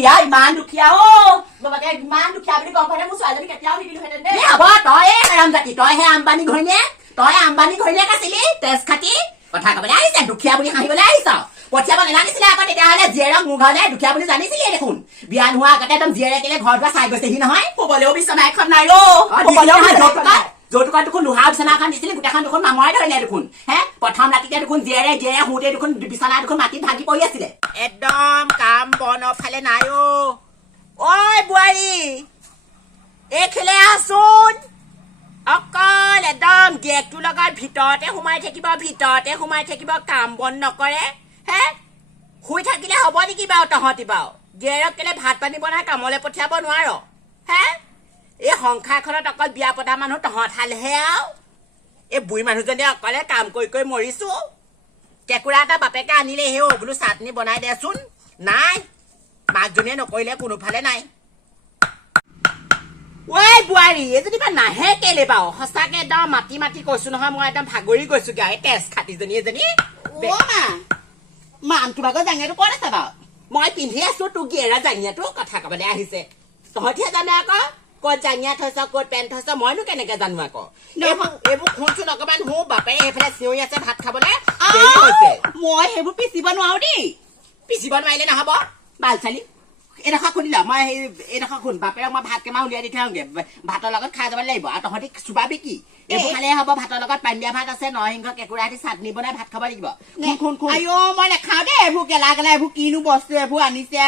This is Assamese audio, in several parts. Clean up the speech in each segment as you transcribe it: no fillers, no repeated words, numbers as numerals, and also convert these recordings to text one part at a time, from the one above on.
দুখীয়া ইমান দুখীয়া বাবাকে ইমান দুখীয়া বুলি গম পালে মোৰ ছোৱালীজনী কেতিয়াও নিদিলোহেঁতেন দেই হ'ব তই ৰাম জাতি তইহে আম্বানী ঘৈণীয়েক তই আম্বানী ঘৈণীয়েক আছিলি তেজ খাতি কথা কবলৈ আহিছে দুখীয়া বুলি হাঁহিবলৈ আহিছ পঠিয়াব নালাগিছিলে আকৌ তেতিয়াহ'লে জীয়েৰক মোৰ ঘৰলৈ দুখীয়া বুলি জানিছিলি দেখোন বিয়া নোহোৱা আগতে একদম জীয়েৰে কেলে ঘৰ দুৱাৰ চাই গৈছেহি নহয় শুবলৈও বিচনা এখন নাই যৌতুকত দেখোন লোহাৰ বিচনা এখন দিছিলি গোটেইখন দেখোন মামৰাই ধৰিলে দেখোন প্ৰথম ৰাতিতে দেখোন জীয়েৰে শুওঁতে দেখোন বিচনা দেখোন মাটিত ভাগি পৰি আছিলে একদম কাম বনৰ ফালে নাই ঐ বোৱাৰী এইখিলে আছোন অকল একদম গেটটোৰ লগত ভিতৰতে সোমাই থাকিব কাম বন নকৰে শুই থাকিলে হ'ব নেকি বাৰু তহঁতি বাৰু জীয়েৰক কেলে ভাত পানী বনাই কামলৈ পঠিয়াব নোৱাৰ এই সংসাৰখনত অকল বিয়া পতা মানুহ তহঁত হালহে আৰু এই বুঢ়ী মানুহজনী অকলে কাম কৰি কৰি মৰিছো কেঁকুৰা এটা বাপেকে আনিলে বোলো চাটনি বনাই দেচোন নাই মাকজনীয়ে নকৰিলে কোনোফালে নাই ঐ বোৱাৰী এজনী বা নাহে কেলে বাৰু সঁচাকে একদম মাতি কৈছো নহয় মই একদম ভাগৰি গৈছো গাই তেজ খাতিজনী এজনী মানটো ভাগৰ জাঙিয়াটো ক'ত আছে বাৰু মই পিন্ধি আছো তোৰ গেৰা জাঙিয়াটো কথা কবলৈ আহিছে তহঁতিহে জানে আকৌ ক'ত জাঙিয়া থৈছ ক'ত পেণ্ট থৈছ মইনো কেনেকে জানো আকৌ এইবোৰ শুনচোন অকমান শু বাপেৰে এইফালে চিঞৰি আছে ভাত খাবলৈ মই সেইবোৰ পিচিব নোৱাৰো দেই পিচিব নোৱাৰিলে নহব বাল চালি এইডোখৰ শুনিল মই সেই এইডোখৰ শুন বাপেৰক মই ভাত কেইমান উলিয়াই দি থওঁগে ভাতৰ লগত খাই যাব লাগিব আৰু তহঁতি চুবাবি কি এইবোৰ খালে হ'ব ভাতৰ লগত পানী দিয়া ভাত আছে নৰসিংহ কেঁকুৰা সৈতে চাটনি বনাই ভাত খাব লাগিব মই নাখাওঁ দেই এইবোৰ গেলা এইবোৰ কিনো বস্তু এইবোৰ আনিছে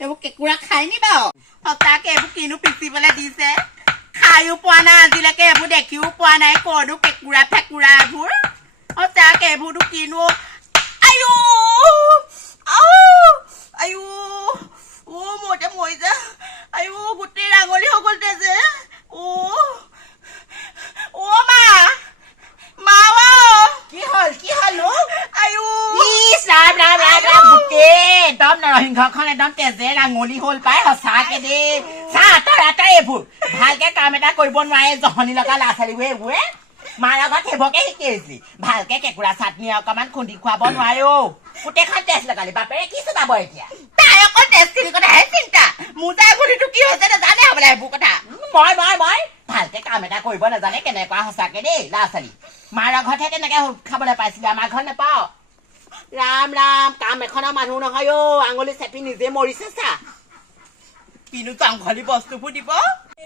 এইবোৰ কেঁকুৰা খাই নি বাৰু সঁচাকে এইবোৰ কিনো পিচিবলৈ দিছে খাইও পোৱা নাই আজিলৈকে এইবোৰ দেখিও পোৱা নাই কনো কেঁকুৰা ফেকুৰা এইবোৰ সঁচাকে এইবোৰতো কিনো মতে মই যা গোটেই ৰাঙলী হৈ গল যে কি হল একদম নৰসিংহখন একদম তেজে ৰাঙলী হল পাই সঁচাকে দেই চাহ এইবোৰ ভালকে কাম এটা কৰিব নোৱাৰে জহনি লগা ল'ৰা ছোৱালীবোৰে এইবোৰে মাৰ আগত সেইবোৰকে শিকি আহিছিলি ভালকে কেঁকুৰা চাটনি অকমান খুন্দি খুৱাব নোৱাৰে গোটেইখন তেজ লগালি বাপেৰে কি চলাব এতিয়া তাই অকল তেজখিনিৰ কথাহে চিন্তা মোৰ তাই বুলিটো কি হৈছে নাজানে হবলা এইবোৰ কথা মই ভালকে কাম এটা কৰিব নাজানে কেনেকুৱা সঁচাকে দেই ল'ৰা ছোৱালী মাৰ ঘৰতহে তেনেকে খাবলৈ পাইছিলো আমাৰ ঘৰত নাপাও ৰাম কাম এখনৰ মানুহ নহয় আঙুলি চেপি নিজে মৰিছে চা কিনো চাংঘলি বস্তুবোৰ দিব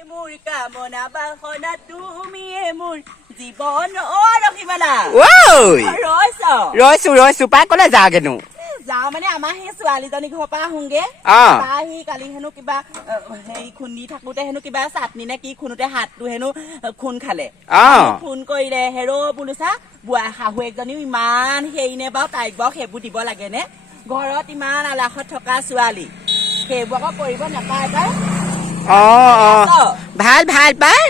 মোৰ কামনা বাসনা তুমিয়ে মোৰ জীৱন ৰখিবালা ৰৈছো পাই কলে যাগেনো যাওঁ মানে আমাৰ সেই ছোৱালীজনী ঘৰৰ পৰা আহোগে সি কালি হেনো কিবা হেৰি খুন্দি থাকোতে হেনো কিবা চাটনি নে কি খুন্দোতে হাতটো হেনো খুন খালে ফোন কৰিলে হেৰ বোলো চা বুঢ়া শাহুৱেকজনীও ইমান হেৰি নে বাৰু তাইক বাৰু সেইবোৰ দিব লাগে নে ঘৰত ইমান আলাসত থকা ছোৱালী সেইবোৰ আকৌ কৰিব নাপায় তাই ভাল পাই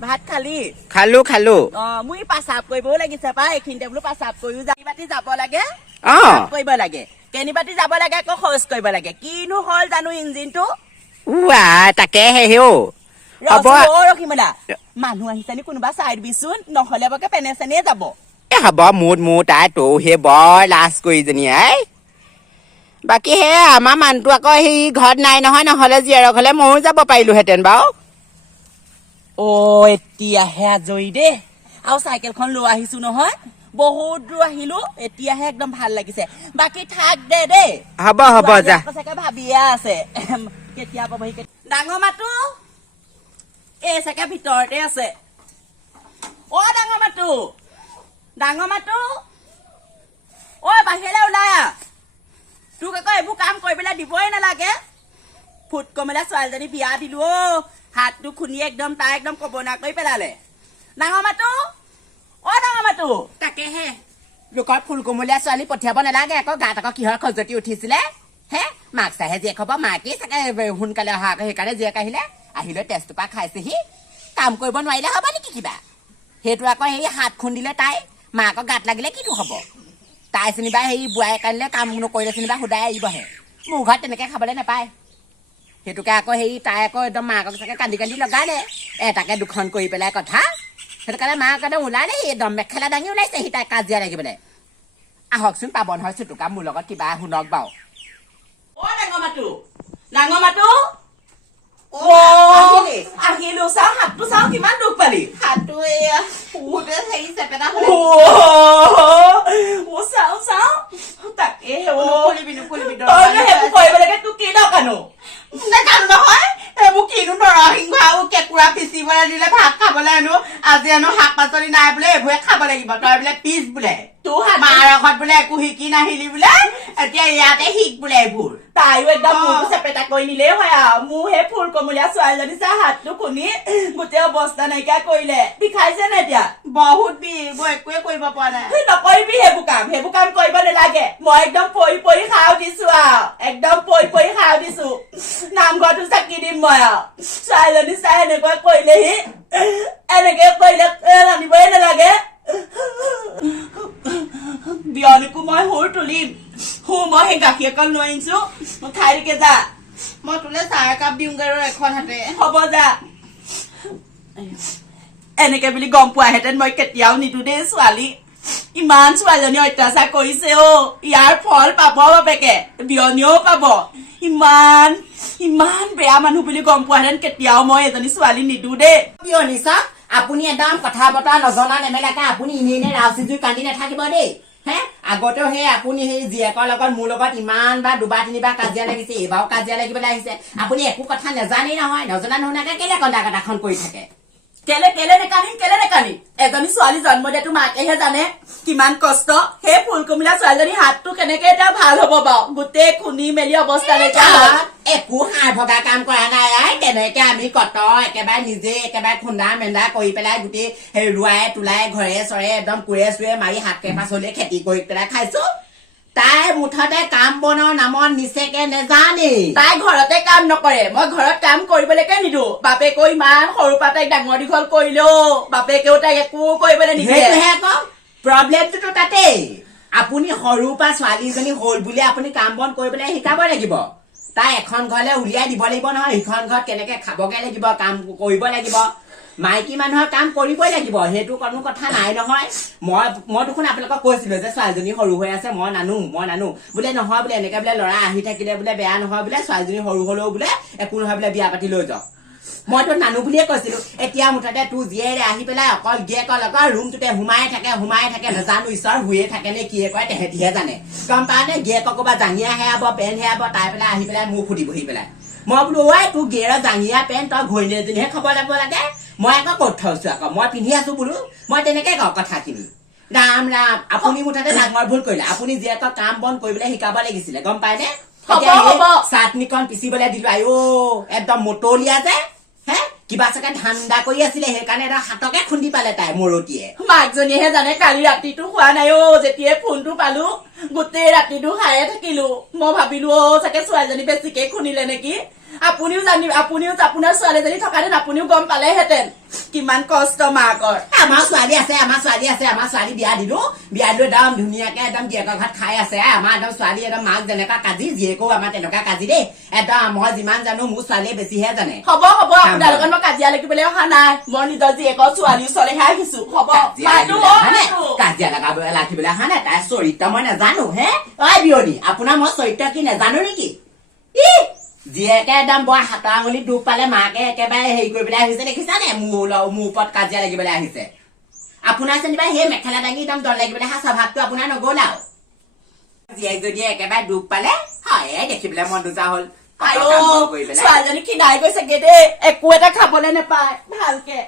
ভাত খালো মই পাচাব কৰিবও লাগিছে পাই এইখিনিতে বোলো পাচাব কৰিও বাতি যাব লাগে কৰিব লাগে কেনি বাতি যাব লাগে আকৌ খৰচ কৰিব লাগে কিনো হল জানো ইঞ্জিনটো তাকেহে ৰখিমলা মানুহ আহিছে নি কোনোবা চাই দিবিচোন নহলে বকে পেনে চেনে যাব হ'ব মোৰ তাই তো সেই বৰ লাজ কৰিজনী বাকী হে আমাৰ মানুহটো আকৌ সেই ঘৰত নাই নহয় নহলে জীয়েৰক হলে ময়ো যাব পাৰিলোহেঁতেন বাৰু এতিয়াহে আজৰি দেই আৰু চাইকেলখন লৈ আহিছো নহয় বহুত দূৰ আহিলো এতিয়াহে একদম ভাল লাগিছে বাকী থাক দেই হ'ব যা চাগে ভাবিয়ে আছে কেতিয়া পাবহি ডাঙৰ মাতো এই চাগে ভিতৰতে আছে ডাঙৰ মাতো বাহিৰলৈ ওলাই তোক আকৌ এইবোৰ কাম কৰিবলৈ দিবই নালাগে ফুট কমেলা ছোৱালীজনী বিয়া দিলো হাতটো খুন্দি একদম তাই একদম কবনা কৰি পেলালে ডাঙৰ মাতো তাকেহে লোকৰ ফুল কোমলীয়া ছোৱালী পঠিয়াব নালাগে আকৌ গাত আকৌ কিহৰ খজতি উঠিছিলে মাক চাহে জীয়েক হব মাকেই চাগে সোনকালে অহা সেইকাৰণে জীয়েক আহিলে তেজটোপা খাইছেহি কাম কৰিব নোৱাৰিলে হব নেকি কিবা সেইটো আকৌ সেই হাত খুন্দিলে তাই মাকক গাত লাগিলে কিনো হব তাই চিনিবা সেই বুঢ়াই কালিলে কাম নকৰিলে চিনিবা সুদাই আহিবহে মোৰ ঘৰত তেনেকে খাবলৈ নাপায় সেইটোকে আকৌ সেই তাই আকৌ একদম মাকক চাগে কান্দি লগালে এটাকে দুখন কৰি পেলাই কথা সেইটো কাৰণে মাক একদম ওলালে একদম মেখেলা দাঙি ওলাইছে সি তাই কাজিয়া লাগিবলৈ আহকচোন পাবন হয় চুটুকা মোৰ লগত কিবা শুনক বাৰু ডাঙৰ মাতো আহিলো চাওঁ হাতটো চাওঁ কিমান দুখ পালি হাতটো এয়া বহুতে হেৰি চেপেটা চাওঁ চাওঁ তাকে নকৰিবি সেইবোৰ কৰিবলৈকে তোক কি দৰকাৰনো নেজানো নহয় এইবোৰ কিনো নৰসিংহ আৰু কেঁকুৰা পিচিবলৈ দিলে ভাত খাবলৈ আনো আজি আনো শাক পাচলি নাই বোলে এইবোৰে খাব লাগিব তই বোলে পিছ বোলে তোৰ মাৰ ঘৰত বোলে একো শিকি নাহিলি বোলে এতিয়া ইয়াতে শিক বোলে এইবোৰ তাইও একদম মূৰটো চেপেটা কৰি নিলেই হয় আৰু মোৰ সেই ফুল কমলীয়া ছোৱালীজনী চা হাতটো খুন্দি গোটেই অৱস্থা নাইকিয়া কৰিলে বিষাইছে নে এতিয়া বহুত বিষ একোৱে কৰিব পৰা নাই নকৰিবি সেইবোৰ কাম কৰিব নালাগে মই একদম পৰি খাও দিছো আৰু একদম পৰি খাও দিছো নামঘৰটো চাকি দিম মই আৰু ছোৱালীজনী চাই এনেকুৱা কৰিলেহি এনেকে কৰিলে ৰান্ধিবই নালাগে বিয়নীকো মই সুৰ তুলিম মই সেই গাখীৰ অকণ লৈ আনিছো খাই দিকে যা মই তোলে চাহ একাপ দিওঁগে আৰু এখন হাতে হ'ব যা এনেকে বুলি গম পোৱাহেঁতেন মই কেতিয়াও নিদো দেই ছোৱালী ইমান ছোৱালীজনী অত্যাচাৰ কৰিছে ইয়াৰ ফল পাব বাপেকে বিয়নীও পাব ইমান বেয়া মানুহ বুলি গম পোৱাহেঁতেন কেতিয়াও মই এজনী ছোৱালী নিদো দেই বিয়নী চাওক আপুনি একদম কথা বতৰা নজনা নেমেলাকে আপুনি এনে ৰাউচি কান্দি নাথাকিব দেই হে আগতেও সেই আপুনি সেই জীয়েকৰ লগত মোৰ লগত ইমান বাৰ দুবাৰ তিনিবাৰ কাজিয়া লাগিছে এইবাৰো কাজিয়া লাগিবলৈ আহিছে আপুনি একো কথা নেজানেই নহয় নজনা নুশুনাকে কেলে কন্দা কটাখন কৰি থাকে কেলে নেকানিম এজনী ছোৱালী জন্ম দিয়াটো মাকেহে জানে কিমান কষ্ট সেই ফুলকমলীয়া ছোৱালীজনী হাতটো কেনেকে এতিয়া ভাল হব বাৰু গোটেই খুন্দি মেলি অৱস্থা নাইকিয়া একো হাড় ভগা কাম কৰা নাই তেনেকে আমি কত একেবাৰে নিজে একেবাৰে খুন্দা মেন্দা কৰি পেলাই গোটেই ৰুৱাই তোলাই ঘৰে চৰে একদম কুৰে চুৰে মাৰি শাকে পাচলিয়ে খেতি কৰি পেলাই খাইছো তাই মুঠতে কাম বনৰ নামত নিচেকে নেজানে তাই ঘৰতে কাম নকৰে মই ঘৰত কাম কৰিবলৈকে নিদো বাপেকেও ইমান সৰু পৰা তাইক ডাঙৰ দীঘল কৰিলেও বাপেকেও তাইক একো কৰিবলৈ নিদিয়ে প্ৰব্লেমটোতো তাতেই আপুনি সৰুৰ পৰা ছোৱালীজনী হল বুলি আপুনি কাম বন কৰিবলৈ শিকাব লাগিব তাই এখন ঘৰলে উলিয়াই দিব লাগিব নহয় সিখন ঘৰত কেনেকে খাবগে লাগিব কাম কৰিব লাগিব মাইকী মানুহৰ কাম কৰিবই লাগিব সেইটো কোনো কথা নাই নহয় মই দেখোন আপোনালোকক কৈছিলো যে ছোৱালীজনী সৰু হৈ আছে মই নানো বোলে নহয় বোলে এনেকে বোলে ল'ৰা আহি থাকিলে বোলে বেয়া নহয় বোলে ছোৱালীজনী সৰু হলেও বোলে একো নহয় বোলে বিয়া পাতি লৈ যাওক মইতো নানো বুলিয়ে কৈছিলো এতিয়া মুঠতে তোৰ জীয়েৰে আহি পেলাই অকল গিয়েকৰ লগত ৰুমটোতে সোমাই থাকে নাজানো ঈশ্বৰ শুয়ে থাকে নে কিয়ে কয় তেহেঁতিহে জানে গম পাৱ নে গিয়েকক ক'ৰবাত জাঙিয়া হেৰাব পেন হেৰাব তাই পেলাই আহি পেলাই মোক সুধি বহি পেলাই মই বোলো ঐ তোৰ গিয়েৰৰ জাঙিয়া পেন তই ঘৈণীয়েজনীহে খবৰ ল'ব লাগে মই আকৌ ক'ত থৈছো আকৌ মই পিন্ধি আছো বোলো মই তেনেকে কওঁ কথাখিনি ৰাম আপুনি মুঠতে ডাঙৰ ভুল কৰিলে আপুনি জীয়েকক কাম বন কৰিবলৈ শিকাব লাগিছিলে গম পায়নে চাটনিকণ পিচিবলৈ দিলো আইঅ একদম মতলীয়া যে হে কিবা চাগে ধান্দা কৰি আছিলে সেইকাৰণে এটা হাতকে খুন্দি পালে তাই মৰতীয়ে মাকজনীয়েহে জানে কালি ৰাতিটো খোৱা নাই যেতিয়াই ফোনটো পালো গোটেই ৰাতিটো খায়ে থাকিলো মই ভাবিলো চাগে ছোৱালীজনী বেছিকে খুন্দিলে নেকি আপুনিও আপোনাৰ ছোৱালীজনী থকাহেঁতেন আপুনিও গম পালেহেঁতেন কিমান কষ্ট মাকৰ আমাৰ ছোৱালী আছে আমাৰ ছোৱালী বিয়া দিলো একদম ধুনীয়াকে একদম গিয়েকৰ ঘৰত খাই আছে আমাৰ একদম ছোৱালী একদম মাক যেনেকুৱা কাজি জীয়েকো আমাৰ তেনেকুৱা কাজি দেই একদম মই যিমান জানো মোৰ ছোৱালীয়ে বেছিহে জানে হ'ব আপোনাৰ লগত মই কাজিয়া লাগিবলৈ অহা নাই মই নিজৰ জীয়েকৰ ছোৱালী ওচৰলৈহে আহিছো হ'ব কাজিয়া লাগিবলৈ অহা নাই তাইৰ চৰিত্ৰ মই নাজানো হে ঐ বিয়নী আপোনাৰ মই চৰিত্ৰ কি নাজানো নেকি জীয়েকে একদম বৰ হাতৰ আঙুলি দুখ পালে মাকে একেবাৰে হেৰি কৰিবলৈ আহিছে দেখিছানে মোৰ ওপৰত কাজিয়া লাগিবলৈ আহিছে আপোনাৰ যেনিবা সেই মেখেলা দাঙি একদম দল লাগিবলৈ অহা স্বভাৱটো আপোনাৰ নগ'ল আৰু জীয়েক যদি একেবাৰে দুখ পালে হয় দেখিবলৈ মন দুজা হ'ল ছোৱালীজনী খিনাই গৈছেগে দেই একো এটা খাবলৈ নাপায় ভালকে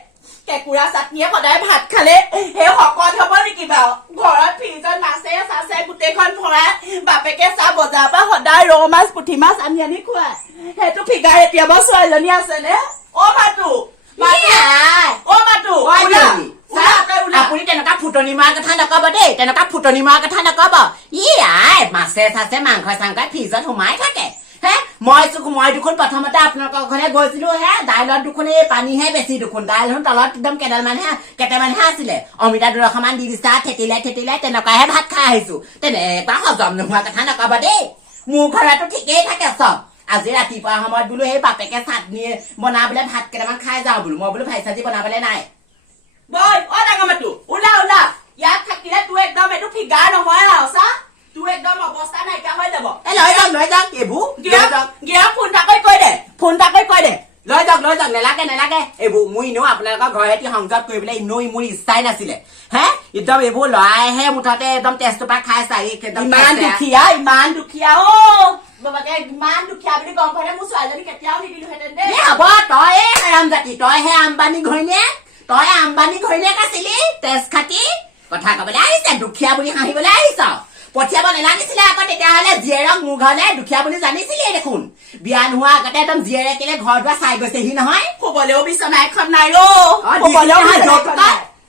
কেঁকুৰা চাটনিয়ে সদায় ভাত খালে সেই শকত হব নেকি বাৰু ঘৰত ফ্ৰিজত মাছে চাছে গোটেইখন ভৰাই বাপেকে চাহ বজাৰৰ পৰা সদায় ৰৌ মাছ পুঠি মাছ আনি খুৱাই সেইটো ফিগাৰ এতিয়া বাৰু ছোৱালীজনী আছে নে আপুনি তেনেকুৱা ফুটনি মৰাৰ কথা নকব দেই তেনেকুৱা ফুটনি মৰাৰ কথা নকব মাছে চাছে মাংস চাংস ফ্ৰিজত সোমাই থাকে মই দেখোন প্ৰথমতে আপোনালোকৰ ঘৰলে গৈছিলো দাইলত দেখোন এই পানীহে বেছি দেখোন দাইল তলত একদম কেইটামানহে আছিলে অমিতা দুৰসমান দি দিছা থেতিলাই তেনেকুৱাহে ভাত খাই আহিছো তেনেকুৱা হজম নোহোৱা কথা নকব দেই মোৰ ঘৰতো ঠিকেই থাকে চব আজি ৰাতিপুৱা সময়ত বোলো সেই বাপেকে চাটনি বনাবলে ভাত কেইটামান খাই যাওঁ বোলো মই বোলো ভাই চাজি বনাবলে নাই ডাঙৰ মাতো ওলা ইয়াত থাকিলে তোৰ একদম এইটো ফিগাৰ নহয় আৰু চা তোৰ একদম অৱস্থা নাইকিয়া হৈ যাব লৈ যাওক এইবোৰ গিয়া ফোন এটা কৰি লৈ যাওক নেলাগে এইবোৰ মই নো আপোনালোকৰ ঘৰেদি সংযোগ কৰিবলৈ ইনো মোৰ ইচ্ছাই নাছিলে হে একদম এইবোৰ লৰাইহে মুঠতে একদম তেজটো পৰা খাই চাই ইমান দুখীয়া অ বাবাকে ইমান দুখীয়া বুলি গম পালে মোৰ ছোৱালীজনী কেতিয়াও নিদিলোহেঁতেন দেই হ'ব তই হাৰাম জাতি তইহে আম্বানী ঘৈণীয়েক আছিলি তেজ খাতি কথা কবলৈ আহিছে দুখীয়া বুলি হাঁহিবলৈ আহিছ পঠিয়াব নেলাগিছিলে আকৌ তেতিয়াহ'লে জীয়েৰক মোৰ ঘৰলৈ দুখীয়া বুলি জানিছিলিয়ে দেখোন বিয়া নোহোৱা আগতে একদম জীয়েৰে কেলে ঘৰ দুৱাৰ চাই গৈছেহি নহয় শুবলৈও বিচনা এখন নাই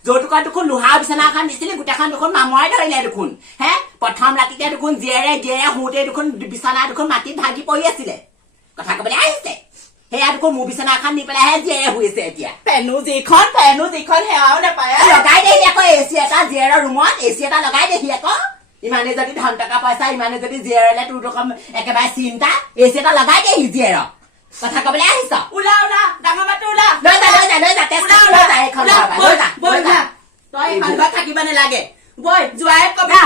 যৌতুকত দেখোন লোহাৰ বিচনা এখন দিছিলি গোটেইখন দেখোন মামৰাই ধৰিলে দেখোন হে প্ৰথম ৰাতিতে দেখোন জীয়েৰে শুওঁতে দেখোন বিচনা দেখোন মাটিত ভাগি পৰি আছিলে কথা কবলৈ আহিছে সেয়া দেখোন মোৰ বিচনা এখন নি পেলাইহে জীয়েৰে শুইছে এতিয়া পেনু যিখন সেৱাও নাপায় লগাই দেহি আকৌ এচি এটা জীয়েৰৰ ৰুমত এচি এটা লগাই দেহি আকৌ ইমানে যদি ধন টকা পইচা ইমানে যদি জীয়েৰলে তোৰ ৰকম একেবাৰে চিন্তা এচি এটা লগাই দেহি জীয়েৰক কথা কবলৈ আহিছ ওলা ডাঙৰ মাতো ওলা লৈ যা তই ঘৰত থাকিব নালাগে বৈ জোৱাই কবা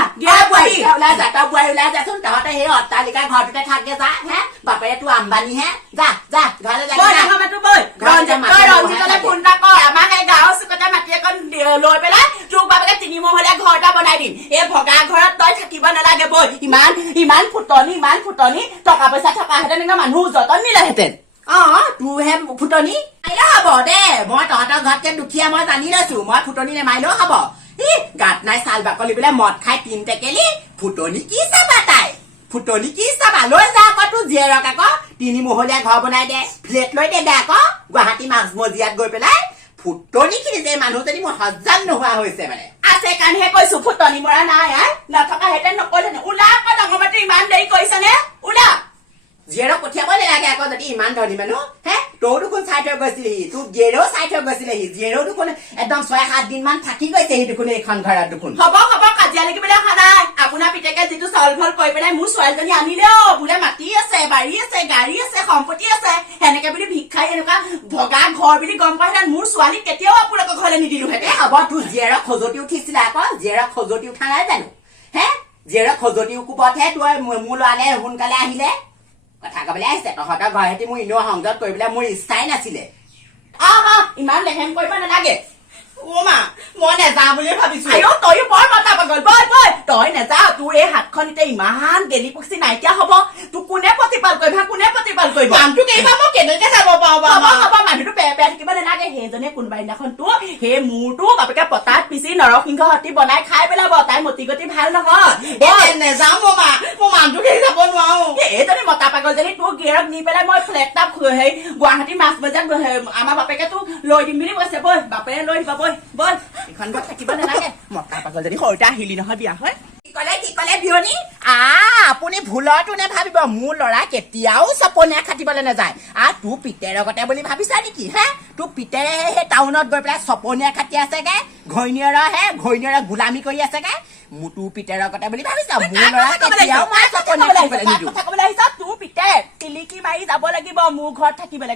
ওলাই যাচোন তহঁতে সেই অট্টালিকা ঘৰটোতে থাকে যা হে বাপেৰে তোৰ আম্বানী হে যা ঘৰলৈ ৰঞ্জিতলৈ ফোন এটা কৰ আমাক এই গাঁৱৰ চুকতে মাটি এখন লৈ পেলাই তোক বাপেকে 3 মহলীয়া ঘৰ এটা বনাই দিম এই ভগা ঘৰত তই থাকিব নালাগে বৈ ইমান ফুটনি টকা পইচা থকাহেঁতেন মানুহ যতন নিলেহেঁতেন তোৰহে ফুটনি মাৰিলেও হব দে মই তহঁতৰ ঘৰতকে দুখীয়া মই জানি লৈছো মই ফুটনি নেমাৰিলেও হব গাত নাই চাল বাকলি বোলে মদ খাই 3 টেকেলি ফুটনি কি চাবা লৈ যা আকৌ তোৰ জীয়েৰক আকৌ 3 মহলীয়া ঘৰ বনাই দে ফ্লেট লৈ দে আকৌ গুৱাহাটী মাজমজিয়াত গৈ পেলাই ফুটনি খিনি যে মানুহজনী মোৰ হজম নোহোৱা হৈছে মানে আছে কাৰণেহে কৈছো ফুটনি মৰা নাই নথকাহেঁতেন নকৰিলেহেঁতেন ওলা আকৌ ডাঙৰ মাতো ইমান দেৰি কৰিছানে ওলা জীয়েৰক পঠিয়াব নালাগে আকৌ যদি ইমান ধনী মানুহ হে তৌ দেখোন চাই থৈ গৈছিলেহি তোক জীয়েৰেও চাই থৈ গৈছিলেহি জীয়েৰেও দেখোন একদম 6-7 দিন মান থাকি গৈছেহি দেখোন এইখন ঘৰত দেখোন হ'ব কাজিয়া লাগিবলৈ অহা নাই আপোনাৰ পিতেকে যিটো চল ফল কৰি পেলাই মোৰ ছোৱালীজনী আনিলেও বোলে মাটি আছে বাৰী আছে গাড়ী আছে সম্পত্তি আছে সেনেকে বুলি ভিক্ষাৰী এনেকুৱা ভগা ঘৰ বুলি গম পাই মোৰ ছোৱালীক কেতিয়াও আপোনালোকৰ ঘৰলৈ নিদিলোহেঁতেন হ'ব তোৰ জীয়েৰক খজতি উঠিছিলে আকৌ জীয়েৰক খজতি উঠা নাই জানো হে জীয়েৰক খজতি কোবতহে তই মোৰ ল'ৰালে সোনকালে আহিলে কথা কবলৈ আহিছে তহঁতৰ ঘৰহেঁতি মোৰ এনেও সংযোগ কৰিবলৈ মোৰ ইচ্ছাই নাছিলে ইমান লেহেম কৰিব নালাগে মা মই নেযাওঁ বুলি ভাবিছো তইও বৰ মতা পাগল তই নেযাওঁ তোৰ এই হাতখন এতিয়া ইমান গেলি পচি নাইকিয়া হব তোক কোনে প্ৰতিপাল কৰিব মানুহটো কেইবা মই কেনেকে যাব পাৰো মানুহটো বেয়া থাকিব নালাগে সেইজনে কোনোবা দিনাখন তোৰ সেই মূৰটো বাপেকে পতাত পিচি নৰসিংহ হতি বনাই খাই পেলাব তাই মতি গতি ভাল নহয় নেযাওঁ মোৰ মানুহটো যাব নোৱাৰো এইজনী মতা পাগলজনী তোৰ গিয়েৰক নি পেলাই মই ফ্লেট এটা গুৱাহাটী মাছ বজাৰত আমাৰ বাপেকে তোক লৈ দিম বুলি কৈছে বৈ বাপেৰে লৈ দিব বল এখন ঘৰত থাকিব নালাগে মতা পাগলজনী সৰুতে আহিলি নহয় বিয়া হয় কি কলে বিয়নী আপুনি ভুলতো নেভাবিব মোৰ ল'ৰা কেতিয়াও চপনীয়া খাটিবলৈ নাযায় তোৰ পিতেৰ আগতে বুলি ভাবিছা নেকি হে তোৰ পিতেৰে সেই টাউনত গৈ পেলাই চপনীয়া খাটি আছেগে ঘৈণীয়েৰৰ গোলামী কৰি আছেগে তোৰ পিতেৰ আগতে বুলি ভাবিছা মোৰ ল'ৰা কেতিয়াও মই চপনীয়া খাটিবলৈ নিদিওঁ কথা ক'বলৈ আহিছা তোৰ পিতে টিলিকি মাৰি যাব লাগিব মোৰ ঘৰত থাকিবলৈ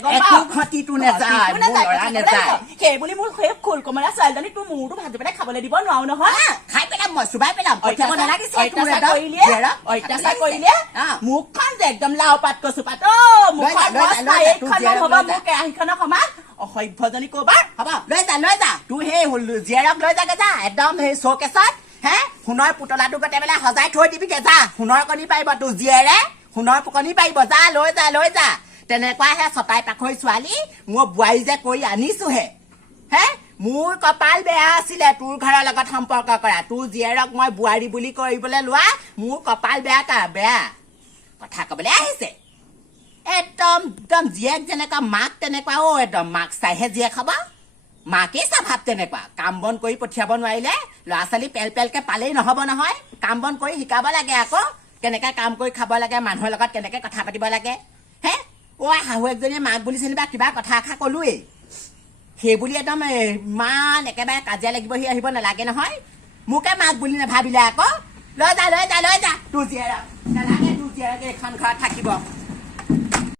সেইবুলি মোৰ সেই খোল কমলা ছোৱালীজনী তোৰ মূৰটো ভাজি পেলাই খাবলৈ দিব নোৱাৰো নহয় খাই পেলাম মই চুবাই পেলাম অত্যাচাৰ কৰিলে মুখখন যে একদম লাও পাত কচু পাত হ'ব মোৰ কেৰাহীখনৰ সমান অসভ্যজনী ক'বা হ'ব লৈ যা তোৰ সেই জীয়েৰক লৈ যাগে যা একদম সেই চৌকেছত হে সোণৰ পুতলাটো গোটেই পেলাই সজাই থৈ দিবিগে যা সোণৰ কণী পাৰিব তোৰ জীয়েৰে সোণৰ কণী পাৰিব যা লৈ যা তেনেকুৱাহে ছটাই পাখৈ ছোৱালী মোৰ বোৱাৰী যে কৰি আনিছোহে হে মোৰ কপাল বেয়া আছিলে তোৰ ঘৰৰ লগত সম্পৰ্ক কৰা তোৰ জীয়েৰক মই বোৱাৰী বুলি কৰিবলৈ লোৱা মোৰ কপাল বেয়া কথা কবলৈ আহিছে একদম জীয়েক যেনেকুৱা মাক তেনেকুৱা একদম মাক চাইহে জীয়েক হব মাকে স্বভাৱ তেনেকুৱা কাম বন কৰি পঠিয়াব নোৱাৰিলে ল'ৰা ছোৱালী পেলকে পালেই নহব নহয় কাম বন কৰি শিকাব লাগে আকৌ কেনেকে কাম কৰি খাব লাগে মানুহৰ লগত কেনেকে কথা পাতিব লাগে হে শাহুৱেকজনীয়ে মাক বুলি যেনিবা কিবা কথা এষাৰ কলোৱেই সেইবুলি একদম ইমান একেবাৰে কাজিয়া লাগিবহি আহিব নালাগে নহয় মোকে মাক বুলি নাভাবিলে আকৌ লৈ যা তোৰ জীয়েৰক নালাগে তোৰ জীয়েৰকে এখন ঘৰত থাকিব